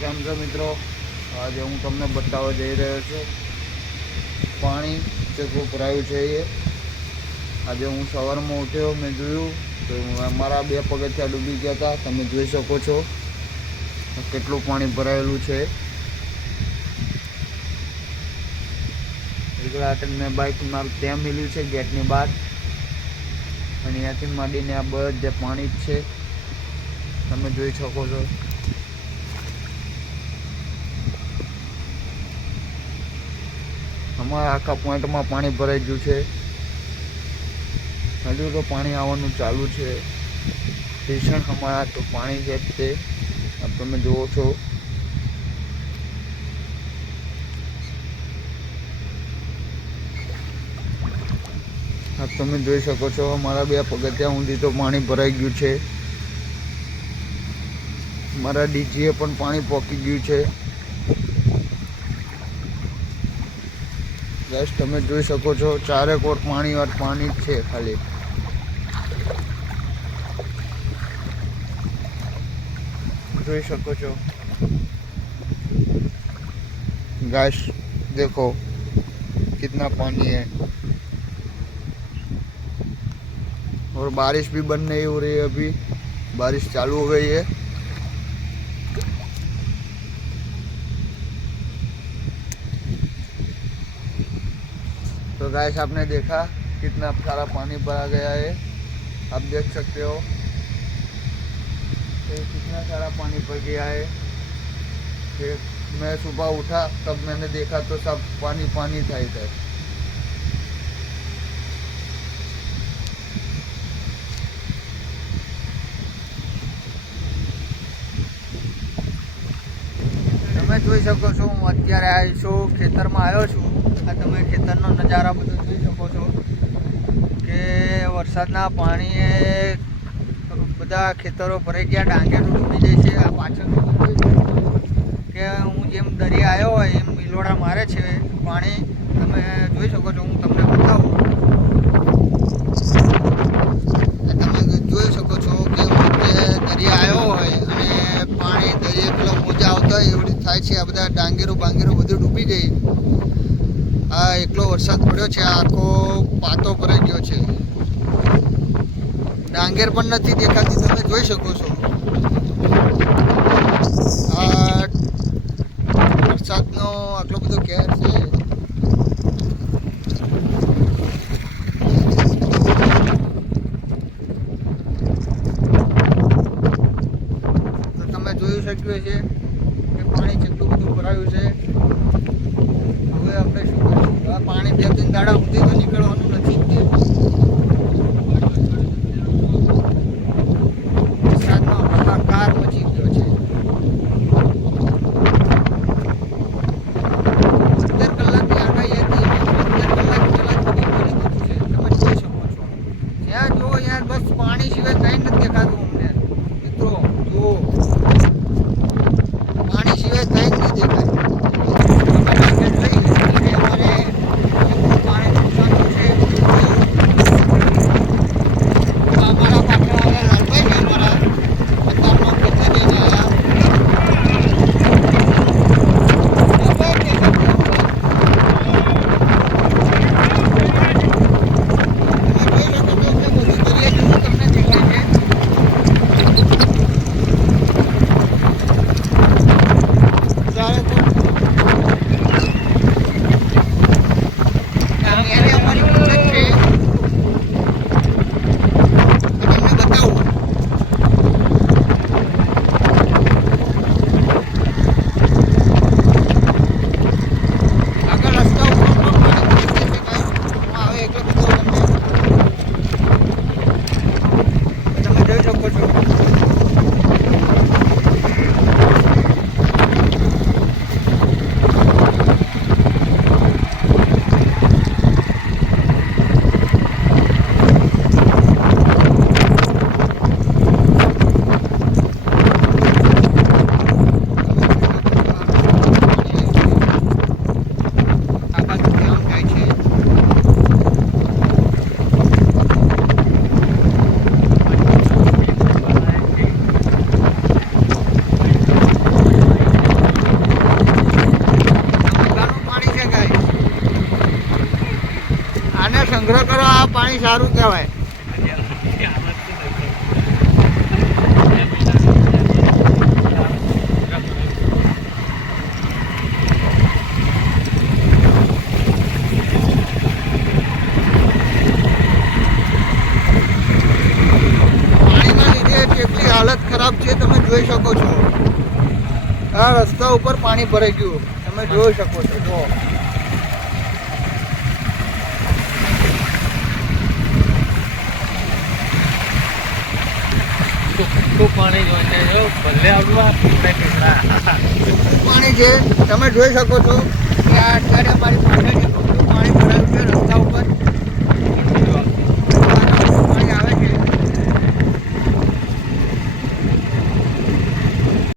કેમ છો મિત્રો? આજે હું તમને બતાવવા જઈ રહ્યો છું પાણી ચેકવું ભરાયું છે એ. આજે હું સવારમાં ઉઠ્યો, મેં જોયું તો મારા 2 પગથિયા ડૂબી ગયા હતા. તમે જોઈ શકો છો કેટલું પાણી ભરાયેલું છે. મેં બાઇક મારું ત્યાં મિલ્યું છે ગેટની બહાર, અને ત્યાંથી માંડીને આ બધે પાણી જ છે, તમે જોઈ શકો છો. અમારા આખા પોઈન્ટમાં પાણી ભરાઈ ગયું છે. હજુ તો પાણી આવવાનું ચાલુ છે. ભીષણ અમારા તો પાણી છે તે તમે જુઓ છો. તમે જોઈ શકો છો અમારા 2 પગથિયા ઊંધી તો પાણી ભરાઈ ગયું છે. મારા ડીજીએ પણ પાણી પોકી ગયું છે. બસ તમે જોઈ શકો છો ચારેક ઓર પાણી જ છે ખાલી. જોઈ શકો છો गाइस, देखो कितना पानी है और बारिश भी बंद नहीं हो रही है. अभी बारिश चालू हो गई है. तो गाइस, आपने देखा कितना सारा पानी भरा गया है. आप देख सकते हो कितना सारा पानी भर गया है. फिर मैं सुबह उठा तब मैंने देखा तो सब पानी पानी था इधर. તમે જોઈ શકો છો હું અત્યારે આવ્યો છું, ખેતરમાં આવ્યો છું. આ તમે ખેતરનો નજારા બધો જોઈ શકો છો કે વરસાદના પાણીએ બધા ખેતરો ભરાઈ ગયા, ડાંગર ડૂબી જાય છે. આ પાછળ કે હું જેમ દરિયા આવ્યો હોય એમ મિલોડા મારે છે પાણી. તમે જોઈ શકો છો, હું તમને બતાવું. તમે જોઈ શકો છો કે દરિયા આવ્યો હોય અને પાણી દરિયા પેલા મોજા આવતા હોય એવડી થાય છે. આ બધા ડાંગેરો બધું ડૂબી જાય. આ એકલો વરસાદ પડ્યો છે, આખો પાતો ભરાઈ ગયો છે. ડાંગેર પણ નથી દેખાતી, તમે જોઈ શકો છો. આ વરસાદનો આટલો બધો કેર છે. તો તમે જોઈ શક્યું છે કે પાણી કેટલું બધું ભરાયું છે. હવે આપણે શું કરીશું? આ પાણી 2-3 દાડા સુધી તો નીકળવાનું નથી જ. વરસાદનો હાહાકાર મચી ગયો છે. 15 કલાકની આગાહી હતી, 15 કલાક પહેલા જ ભરી દીધું છે. તમે જોઈ શકો છો. જ્યાં જુઓ ત્યાં બસ પાણી સિવાય કંઈ નથી દેખાતું અમને. મિત્રો જુઓ, પાણી સિવાય કંઈ જ નહીં દેખાય. અમારે પાણી નુકસાન છે. સંગ્રહ કરો, આ પાણી સારું કહેવાય. પાણીના લીધે કેટલી હાલત ખરાબ છે તમે જોઈ શકો છો. આ રસ્તા ઉપર પાણી ભરાઈ ગયું તમે જોઈ શકો છો. જો પાણી જોઈને ભલે આવડું પાણી છે તમે જોઈ શકો છો કે આ અત્યારે અમારી પાછળ પાણી ભરાયું છે રસ્તા ઉપર.